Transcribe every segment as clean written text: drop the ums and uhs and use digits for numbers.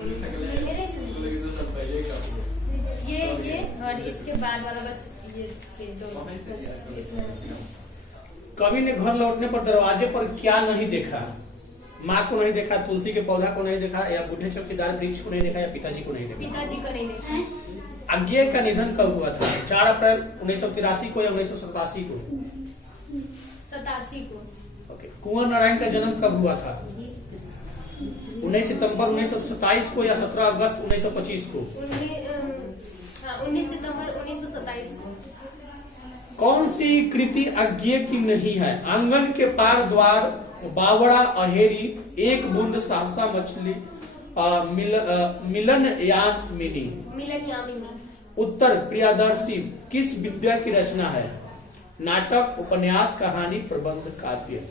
मेरे ये और इसके बाद वाला बस ये दो कवि ने घर लौटने पर दरवाजे पर क्या नहीं देखा? माँ को नहीं देखा, तुलसी के पौधा को नहीं देखा, या बूढ़े चौकीदार वृक्ष को नहीं देखा, या पिताजी को नहीं देखा? पिताजी को नहीं देखा। अज्ञेय का निधन कब हुआ था? 4 अप्रैल 1983 को या 1987 को? 87 को। ओके। कुंवर नारायण का जन्म कब हुआ था? 19 सितंबर 1927 को या 17 अगस्त 1925 को? 19 सितंबर 1927 को। कौन सी कृति अज्ञेय की नहीं है? आंगन के पार द्वार, बावड़ा अहेरी, एक बूंद सहसा मछली, मिलन यामिनी। मिलन यामिनी। उत्तर प्रियदर्शी किस विद्या की रचना है? नाटक, उपन्यास, कहानी, प्रबंध, काव्य।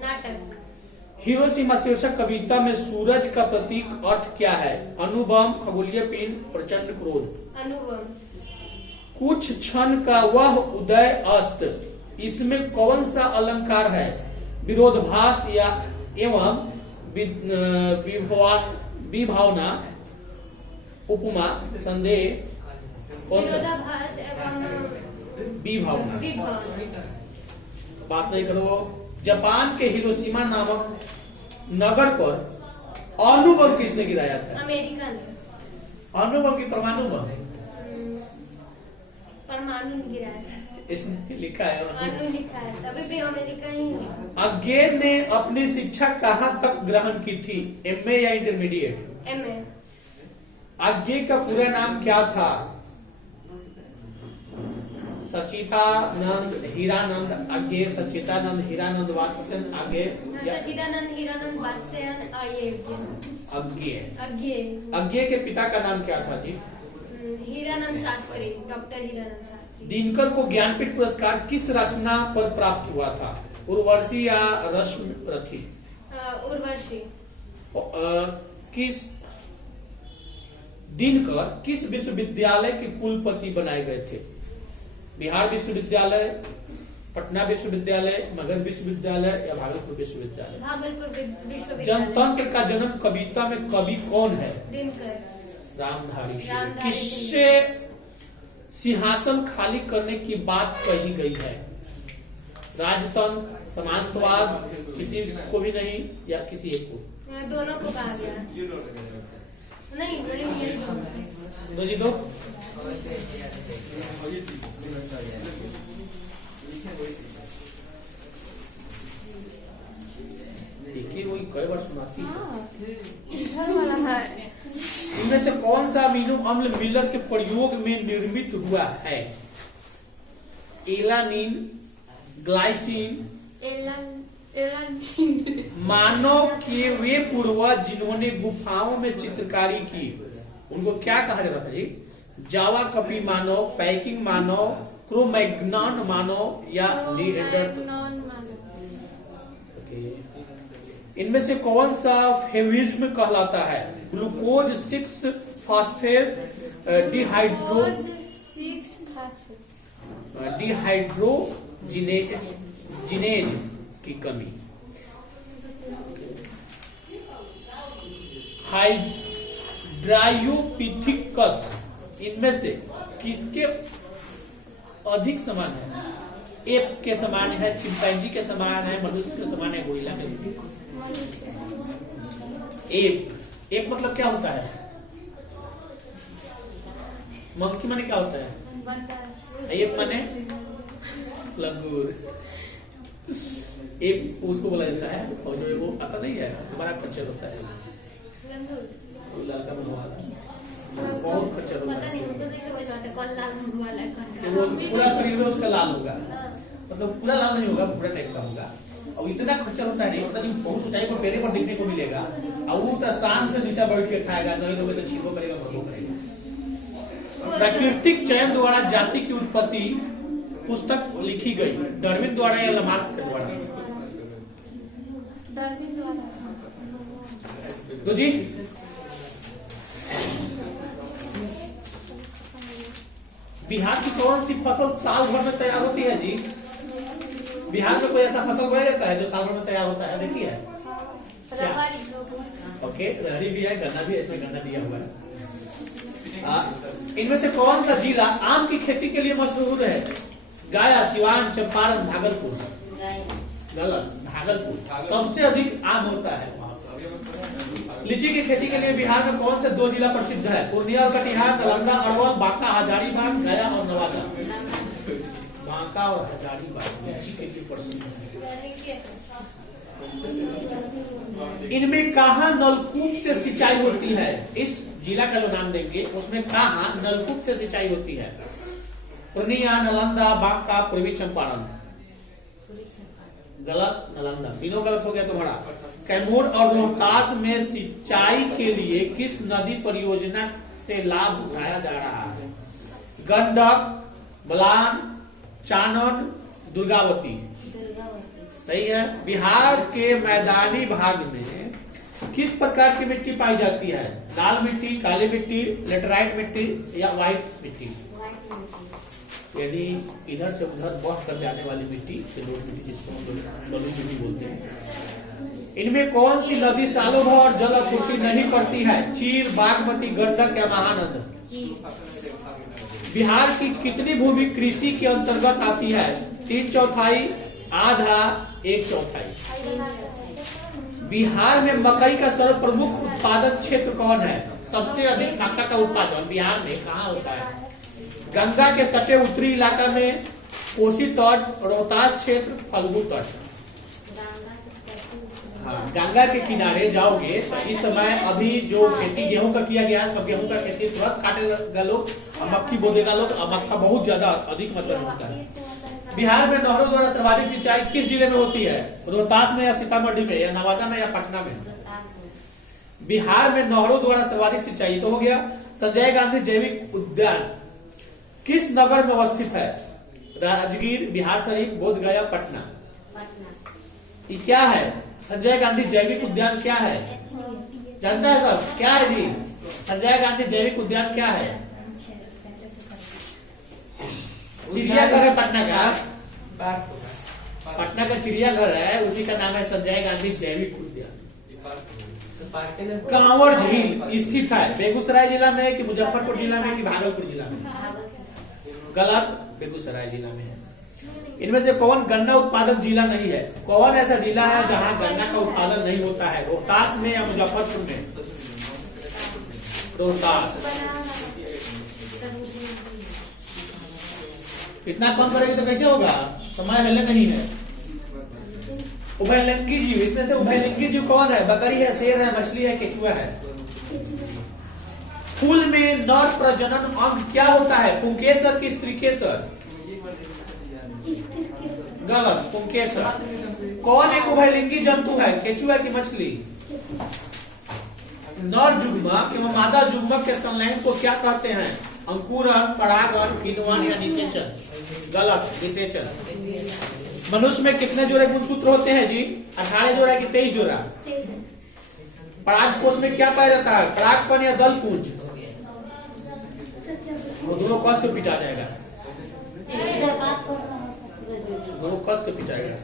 नाटक। हिरोशिमा शीर्षक कविता में सूरज का प्रतीक अर्थ क्या है? अनुभव, खगोलीय पिंड, प्रचंड क्रोध। अनुभव। कुछ क्षण का वह उदय अस्त, इसमें कौन सा अलंकार है? विरोधाभास या एवं विभावना, उपमा, संदेह, कौन सा? विरोधाभास एवं विभावना। बात नहीं करो। जापान के हिरोशिमा नामक नगर पर अणुबम किसने गिराया था? अमेरिका ने। अणुबम की परमाणु बम? परमाणु ने गिराया था। इसने लिखा है अणु लिखा है, तभी भी अमेरिका ही है। अज्ञेय ने अपनी शिक्षा कहाँ तक ग्रहण की थी? एमए या इंटरमीडिएट? एमए। अज्ञेय का पूरा नाम क्या था? सचिदानंद हीरानंद अज्ञेय, सचिदानंद हीरानंद वात्स्यन अज्ञेय, सचिदानंद हीरानंद वात्स्यन अज्ञेय। अज्ञेय। अज्ञेय के पिता का नाम क्या था जी? हीरानंद शास्त्री, डॉक्टर हीरानंद शास्त्री। दिनकर को ज्ञानपीठ पुरस्कार किस रचना पर प्राप्त हुआ था? उर्वशी या रश्मिरथी? उर्वशी। किस दिनकर किस विश्वविद्यालय के कुलपति बनाए गए थे? बिहार विश्वविद्यालय, पटना विश्वविद्यालय, मगध विश्वविद्यालय या भागलपुर विश्वविद्यालय? भागलपुर विश्वविद्यालय। जनतंत्र का जन्म कविता में कवि कौन है? दिनकर। रामधारी। किससे सिंहासन खाली करने की बात कही गई है? राजतंत्र, समाजवाद, किसी को भी नहीं या किसी एक को? दोनों को कहा गया। नहीं दो जी दो। देखिए वही कई बार सुनाती है। इनमें से कौन सा अमीनो अम्ल मिलर के प्रयोग में निर्मित हुआ है? Alanine, glycine. मानव के वे पूर्वज जिन्होंने गुफाओं में चित्रकारी की, उनको क्या कहा जाता था जी? जावा कपी मानव, पैकिंग मानव, क्रोमैग्नॉन मानव या निएंडरथाल? इनमें से कौन सा फेविज्म कहलाता है? ग्लूकोज 6 फास्फेट डिहाइड्रोजिनेज की कमी। हाइड्रायोपिथिकस इनमें से किसके अधिक समान है? एप के समान है, चिंपैंजी के समान है, मनुष्य के समान है, गोरिल्ला के समान? एप मतलब क्या होता है? मंकी माने क्या होता है? एप माने लंगूर। एप उसको बोला जाता है, और जो वो आता नहीं है बड़ा खच्चर होता है, लड़का बनवा बहुत खच्चर होता है। पूरा शरीर में उसका लाल होगा, मतलब पूरा लाल नहीं होगा, पूरा टाइप का होगा, और इतना खच्चर होता है नहीं, पता नहीं बहुत ऊंचाई पर पेड़े पर देखने को मिलेगा, और वो तो शान से नीचे बैठ के खाएगा, नहीं लोगे तो छीको करेगा, भरगो करेगा। प्राकृतिक चयन द्वारा जाति की उत्पत्ति पुस्तक लिखी गई, डार्विन द्वारा या लामार्क के द्वारा? तो जी बिहार की कौन सी फसल साल भर में तैयार होती है जी? बिहार में कोई ऐसा फसल बोया जाता है जो साल भर में तैयार होता है? देखिए ओके, लहरी भी है, गन्ना भी है, इसमें गन्ना दिया हुआ है। इनमें से कौन सा जिला आम की खेती के लिए मशहूर है? गया, सिवान, चंपारण, भागलपुर। गलत, भागलपुर सबसे अधिक आम होता है। लीची की खेती के लिए बिहार में कौन से 2 जिला प्रसिद्ध है? पूर्णिया और कटिहार, नालंदा, अरवल, बांका, हजारीबाग, गया और नवादा। बांका और हजारीबाग लीची के लिए प्रसिद्ध है। इनमें कहाँ नलकूप से सिंचाई होती है? इस जिला का जो नाम देंगे उसमें कहाँ नलकूप से सिंचाई होती है? पूर्णिया, नालंदा, बांका, पूर्वी चंपारण। गलत, नालंदा। तीनों गलत हो गया तुम्हारा। कैमूर और रोहतास में सिंचाई के लिए किस नदी परियोजना से लाभ उठाया जा रहा है? गंडक, बलान, चानन, दुर्गावती। सही है। बिहार के मैदानी भाग में किस प्रकार की मिट्टी पाई जाती है? लाल मिट्टी, काली मिट्टी, लेटराइट मिट्टी या व्हाइट मिट्टी? यानी इधर से उधर बह कर जाने वाली मिट्टी, मिट्टी जिसको हम लोग बलुई मिट्टी बोलते हैं। इनमें कौन सी नदी सालों भर जल आपूर्ति नहीं करती है? चीर, बागमती, गंडक या महानंदा? बिहार की कितनी भूमि कृषि के अंतर्गत आती है? 3/4, आधा, 1/4। बिहार में मकई का सर्वप्रमुख उत्पादक क्षेत्र कौन है? सबसे अधिक मक्का का उत्पादन बिहार में कहाँ होता है? गंगा के सटे उत्तरी इलाका में, कोसी तट, रोहतास क्षेत्र, फल्गु तट। हाँ, गंगा के किनारे जाओगे तो इस समय अभी जो खेती गेहूं का किया गया, सब गेहूं का खेती तुरंत काटेगा लोग, मक्की बोदेगा लोग, मक्का बहुत ज्यादा अधिक मात्रा में होता है। बिहार में नहरों द्वारा सर्वाधिक सिंचाई किस जिले में होती है? रोहतास में या सीतामढ़ी में या नवादा में या पटना में? बिहार में नहरों द्वारा सर्वाधिक सिंचाई तो हो गया। संजय गांधी जैविक उद्यान किस नगर में अवस्थित है? राजगीर, बिहार शरीफ, बोधगया, पटना। ये क्या है? संजय गांधी जैविक उद्यान क्या है? जानता है सब क्या है जी? संजय गांधी जैविक उद्यान क्या है? चिड़ियाघर है पटना का। पटना का चिड़ियाघर है, उसी का नाम है संजय गांधी जैविक उद्यान। कांवड़ झील स्थित है बेगूसराय जिला में कि मुजफ्फरपुर जिला में कि भागलपुर जिला में? गलत, बेगूसराय जिला में है। इनमें से कौन गन्ना उत्पादक जिला नहीं है? कौन ऐसा जिला है जहां गन्ना का उत्पादन नहीं होता है? रोहतास में या मुजफ्फरपुर में? रोहतास। इतना कम करेगी तो कैसे होगा? समय पहले नहीं है। उभयलिंगी जीव, इसमें से उभयलिंगी जीव कौन है? बकरी है, शेर है, मछली है, केचुआ है? फूल में नर प्रजनन अंग क्या होता है? पुंकेसर की स्त्रीकेसर? गलत, पुंकेसर। कौन एक उभयलिंगी जंतु है? केचुआ की मछली? नर जुग्मक एवं मादा जुग्मक के संलयन को क्या कहते हैं? अंकुरन, परागन, किण्वन या निषेचन? गलत, निषेचन। मनुष्य में कितने जोड़े गुणसूत्र होते हैं जी? 18 जोड़ा कि 23 जोड़ा? पराग कोष में क्या पाया जाता है? परागकण या दल पुंज? वो दोनों कस के पिटा जाएगा, दोनों कस के पिटाएगा।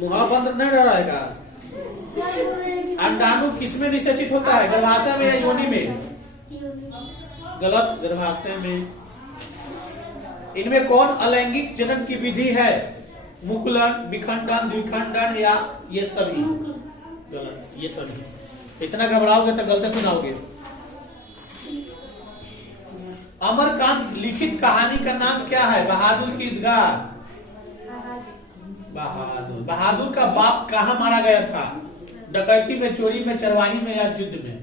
मुहा बंद नहीं रहेगा। अंडाणु किसमें निषेचित होता है? गर्भाशय में या योनि में? गलत, गर्भाशय में। इनमें कौन अलैंगिक जन्म की विधि है? मुकुलन, विखंडन, द्विखंडन या ये सभी? गलत, ये सभी। इतना घबराओगे तो गलत सुनाओगे। अमरकांत लिखित कहानी का नाम क्या है? बहादुर की ईदगाह? बहादुर। बहादुर का बाप कहाँ मारा गया था? डकैती में, चोरी में, चरवाही में या युद्ध में?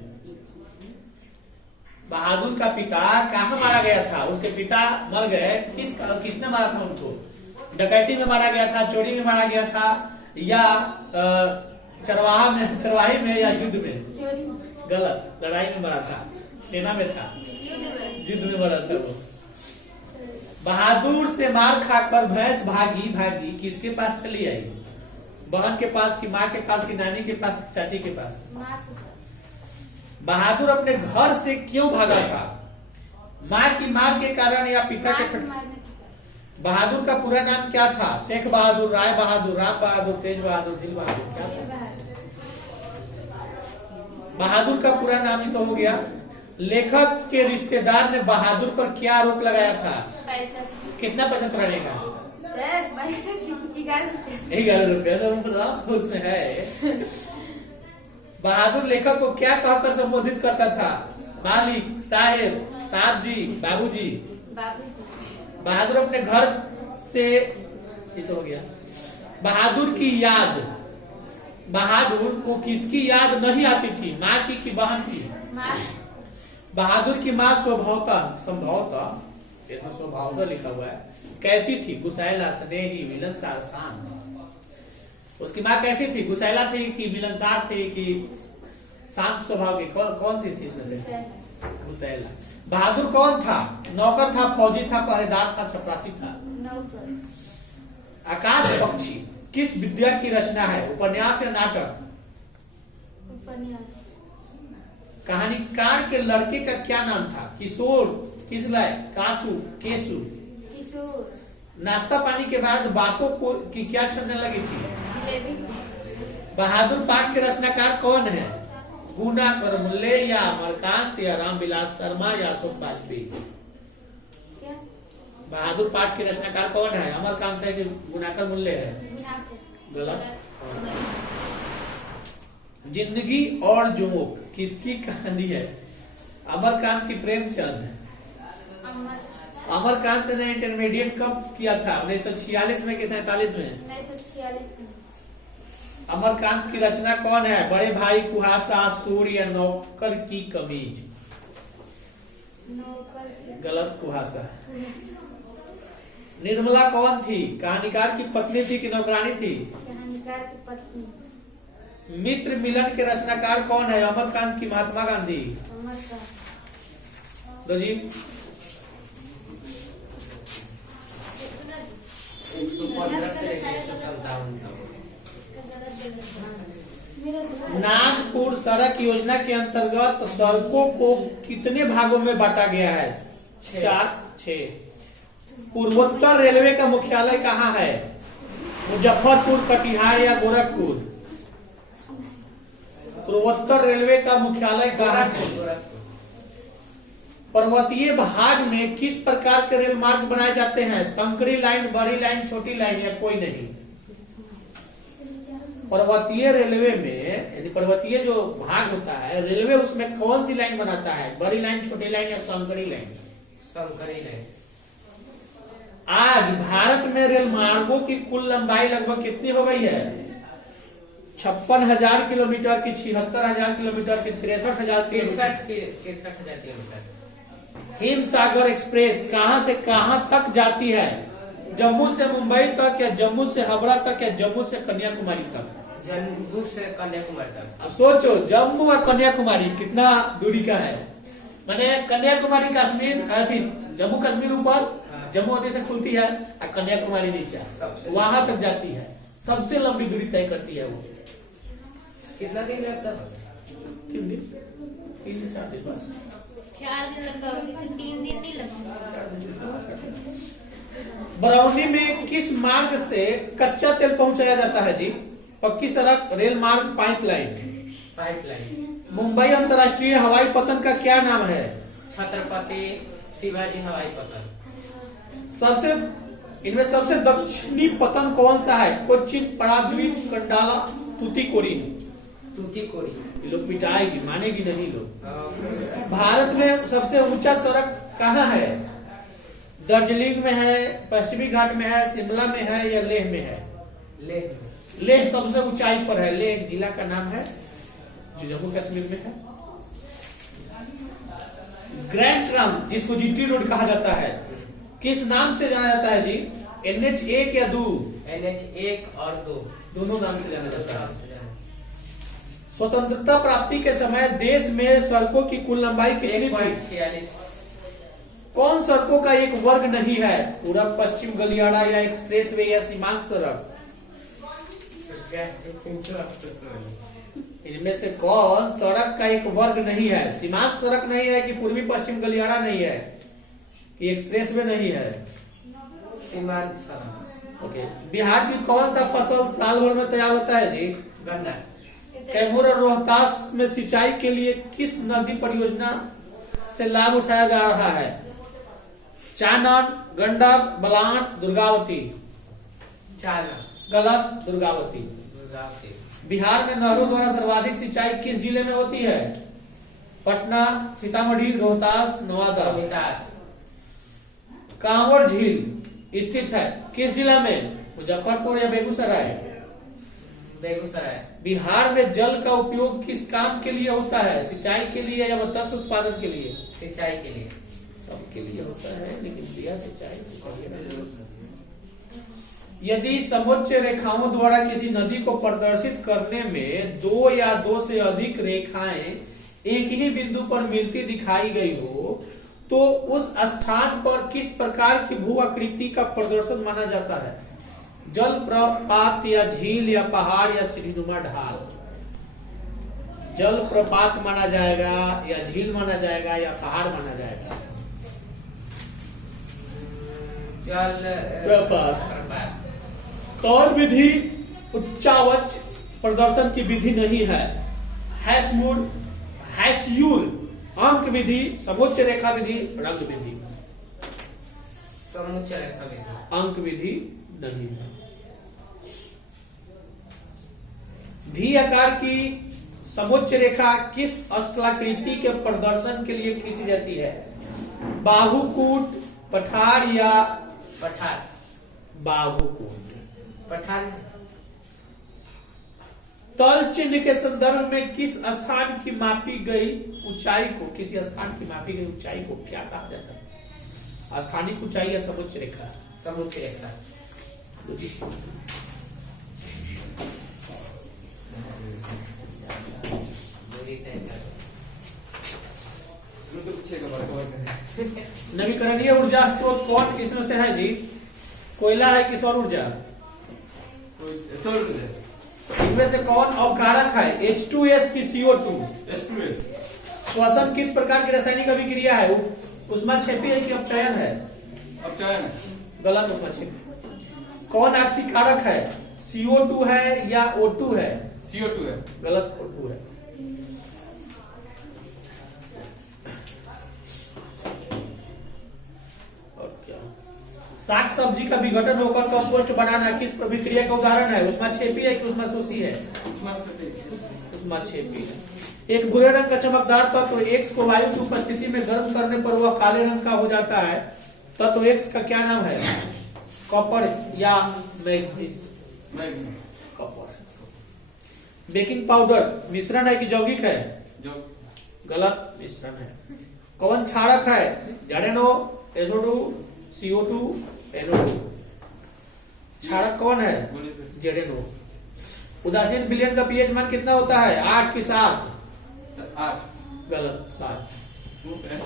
बहादुर का पिता कहाँ मारा गया था? उसके पिता मर गए, किसने मारा था उनको? डकैती में मारा गया था, चोरी में मारा गया था या चरवाही में या युद्ध में? गलत, लड़ाई में मारा था, सेना में था, युद्ध में मरा था वो। बहादुर से मार खाकर भैंस भागी किसके पास चली आई? बहन के पास कि माँ के पास कि नानी के पास, चाची के पास? बहादुर अपने घर से क्यों भागा था? माँ की मार के कारण या पिता के बहादुर का पूरा नाम क्या था? शेख बहादुर, राय बहादुर, राम बहादुर, तेज बहादुर, दिल बहादुर, क्या था? बहादुर का पूरा नाम ही तो हो गया। लेखक के रिश्तेदार ने बहादुर पर क्या आरोप लगाया था? पैसा। कितना पैसा चुराने का? सर पैसा 11 रुपया तो बताओ उसमें है। बहादुर लेखक को क्या कहकर संबोधित करता था? मालिक, साहेब, साहब जी, बाबूजी। बाबूजी। बहादुर अपने घर से, ये तो हो गया। बहादुर की याद, बहादुर को किसकी याद नहीं आती थी? माँ की कि बहन की? माँ। बहादुर की माँ संभवतः इसमें स्वभावतः लिखा हुआ है, कैसी थी? गुसैला, स्नेही, मिलनसार, शांत। उसकी माँ कैसी थी? गुसैला थी कि मिलनसार थी कि शांत स्वभाव की? कौन सी थी इसमें से? गुसैला। बहादुर कौन था? नौकर था, फौजी था, पहरेदार था, चपरासी था? नौकर। आकाश पक्षी किस विद्या की रचना है? उपन्यास या नाटक? उपन्यास। कहानीकार के लड़के का क्या नाम था? किशोर, किसलय, कासू, केसु? किशोर। नाश्ता पानी के बाद बातों को की क्या छनने लगी थी? जिलेबी। बहादुर पाठ के रचनाकार कौन है? गुना करमुल्ले या अमरकांत या रामविलास शर्मा या अशोक वाजपेयी? क्या? बहादुर पाठ के रचनाकार कौन है? अमरकांत है कि गुनाकर मुल्ले है? गलत। जिंदगी और जोक किसकी कहानी है? अमरकांत की प्रेमचंद है। अमरकांत ने इंटरमीडिएट कब किया था? 1946 में कि 47 में? 1946 में। अमरकांत की रचना कौन है? बड़े भाई, कुहासा, सूर्य या नौकर की कमीज? नौकर की। गलत, कुहासा। निर्मला कौन थी? कहानीकार की पत्नी थी कि नौकरानी थी? कहानीकार की पत्नी। मित्र मिलन के रचनाकार कौन है? अमरकांत की महात्मा गांधी? अमरकांत। दो जी। 115 से 157 था। नागपुर सड़क योजना के अंतर्गत सड़कों को कितने भागों में बांटा गया है? 6। पूर्वोत्तर रेलवे का मुख्यालय कहाँ है? मुजफ्फरपुर, कटिहार या गोरखपुर? पूर्वोत्तर रेलवे का मुख्यालय कहाँ है? पर्वतीय भाग में किस प्रकार के रेल मार्ग बनाए जाते हैं? संकरी लाइन, बड़ी लाइन, छोटी लाइन या कोई नहीं? पर्वतीय रेलवे में, यानी पर्वतीय जो भाग होता है रेलवे, उसमें कौन सी लाइन बनाता है? बड़ी लाइन, छोटी लाइन या संकरी लाइन? संकरी लाइन। आज भारत में रेल मार्गों की कुल लंबाई लगभग कितनी हो गई है? 56,000 किलोमीटर की, 76,000 किलोमीटर की, 63,000 किलोमीटर। हिमसागर एक्सप्रेस कहां से कहां तक जाती है? जम्मू से मुंबई तक या जम्मू से हावड़ा तक या जम्मू से कन्याकुमारी तक? जम्मू से कन्याकुमारी तक। अब सोचो, जम्मू और कन्याकुमारी कितना दूरी का है? माने कन्याकुमारी कश्मीर थी, जम्मू कश्मीर ऊपर, जम्मू आगे से खुलती है और कन्याकुमारी नीचे, वहां तक जाती है। सबसे लंबी दूरी तय करती है वो। कितना दिन लगता था? 3 दिन, 3 से 4 दिन बस। 4 दिन लगता होगा, क्योंकि 3 दिन नहीं लगता। बरौनी में किस मार्ग से कच्चा तेल पहुंचाया जाता है जी? पक्की सड़क, रेल मार्ग, पाइपलाइन। मुंबई अंतर्राष्ट्रीय हवाई पतन का क्या नाम है? छत्रपति शिवाजी हवाई पतन। इनमें सबसे दक्षिणी पतन कौन सा है? कोच्चिन, पराद्वीप, कंडाला, तूतीकोरिन? तूतीकोरिन। ये लोग पिटाएगी, मानेगी नहीं लोग। भारत में सबसे ऊंचा सड़क कहाँ है? दार्जिलिंग में है, पश्चिमी घाट में है, शिमला में है या लेह में है? लेह सबसे ऊंचाई पर है। लेह एक जिला का नाम है जो जम्मू कश्मीर में है। ग्रैंड ट्रंक, जिसको जीटी रोड कहा जाता है, किस नाम से जाना जाता है जी? NH 1 या 2? NH 1 और 2 दोनों नाम से जाना जाता है। स्वतंत्रता प्राप्ति के समय देश में सड़कों की कुल लंबाई कितनी थी? 1.46। कौन सड़कों का एक वर्ग नहीं है? पूरब, पश्चिम, गलियारा या एक्सप्रेसवे या सीमांत सड़क? इनमें से कौन सड़क का एक वर्ग नहीं है? सीमांत सड़क नहीं है कि पूर्वी पश्चिम गलियारा नहीं है कि एक्सप्रेसवे नहीं है? सीमांत सड़क। ओके। बिहार की कौन सा फसल साल भर में तैयार होता है जी? गन्ना। कैमूर और रोहतास में सिंचाई के लिए किस नदी परियोजना से लाभ उठाया जा रहा है? चानन, गंडक, बलान, दुर्गावती। चानन। गलत, दुर्गावती। दुर्गावती। बिहार में नहरों द्वारा सर्वाधिक सिंचाई किस जिले में होती है? पटना, सीतामढ़ी, रोहतास, नवादा। रोहतास। कांवड़ झील स्थित है किस जिला में? मुजफ्फरपुर या बेगूसराय? बेगूसराय। बिहार में जल का उपयोग किस काम के लिए होता है? सिंचाई के लिए या मत्स्य उत्पादन के लिए? सिंचाई के लिए। सबके लिए होता है, लेकिन दिया सिंचाई से चाहिए। यदि समोच्च रेखाओं द्वारा किसी नदी को प्रदर्शित करने में दो या दो से अधिक रेखाएं एक ही बिंदु पर मिलती दिखाई गई हो तो उस स्थान पर किस प्रकार की भू आकृति का प्रदर्शन माना जाता है? जल प्रपात या झील या पहाड़ या सीढ़ीनुमा ढाल? जल प्रपात माना जाएगा या झील माना जाएगा या पहाड़ माना जाएगा? जल प्रपात। कौन विधि उच्चावच प्रदर्शन की विधि नहीं है? हैशमूर, हैशयूल, अंक विधि, समोच्च रेखा विधि, रंग विधि। समोच्च रेखा विधि। अंक विधि नहीं है। भी आकार की समोच्च रेखा किस स्थलाकृति के प्रदर्शन के लिए खींची जाती है? बाहुकूट, पठार या पठार? बाहुकूट। पठार। तल चिन्ह के संदर्भ में किस स्थान की मापी गई ऊंचाई को, किसी स्थान की मापी गई ऊंचाई को क्या कहा जाता है? स्थानिक ऊंचाई या समोच्च रेखा? समोच्च रेखा। नवीकरणीय ऊर्जा स्रोत कौन किस्म से है जी? कोयला है कि सौर ऊर्जा? इनमें से कौन अवकारक है? H2S की CO2? H2S। श्वसन किस प्रकार की रासायनिक अभिक्रिया है? ऊष्माक्षेपी है कि अपचयन है? अपचयन। गलत, ऊष्माक्षेपी। कौन आक्सीकारक है? CO2 है या O2 है? CO2 है। गलत, O2 है। साग सब्जी का विघटन होकर कंपोस्ट बनाना किस प्रक्रिया का उदाहरण है? ऊष्माक्षेपी है कि ऊष्माशोषी है? ऊष्माक्षेपी है। एक भूरे रंग का चमकदार तत्व X को वायु की उपस्थिति में गर्म करने पर वह काले रंग का हो जाता है। तत्व X का क्या नाम है? कॉपर या मैग्नीज? कॉपर। बेकिंग पाउडर मिश्रण है कि यौगिक है? गलत, मिश्रण है। कौन क्षारक है? ZnO, SO2, CO2, NO2। क्षारक कौन है? ZnO। उदासीन विलयन का पीएच मान कितना होता है? 8 की 7? 8। गलत, 7।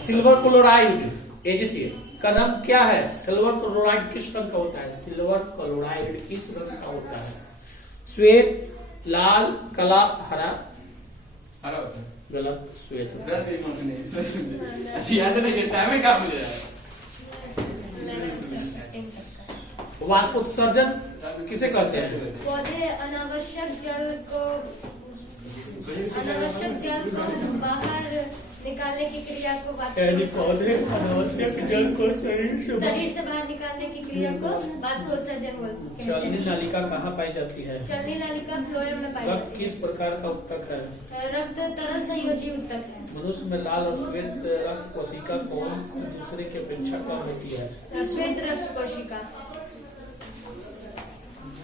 सिल्वर क्लोराइड AgCl का रंग क्या है? सिल्वर क्लोराइड किस रंग का होता है? सिल्वर क्लोराइड किस रंग का होता है? श्वेत, लाल, काला, हरा? हरा होता है। गलत, श्वेत। याद नहीं, टाइम है क्या मुझे? वाष्पोत्सर्जन किसे कहते हैं? पौधे अनावश्यक जल को बाहर निकालने की क्रिया को पौधे अनावश्यक जल को शरीर से बाहर निकालने की क्रिया को वाष्पोत्सर्जन बोलते हैं। चलनी नालिका कहाँ पाई जाती है? चलनी नालिका फ्लोएम में पाई रक्त जाती किस प्रकार का उत्तक है? है। रक्त तरल संयोजी उत्तक है। मनुष्य में लाल और श्वेत रक्त कोशिका कौन दूसरे की अपेक्षा कम होती है? श्वेत रक्त कोशिका।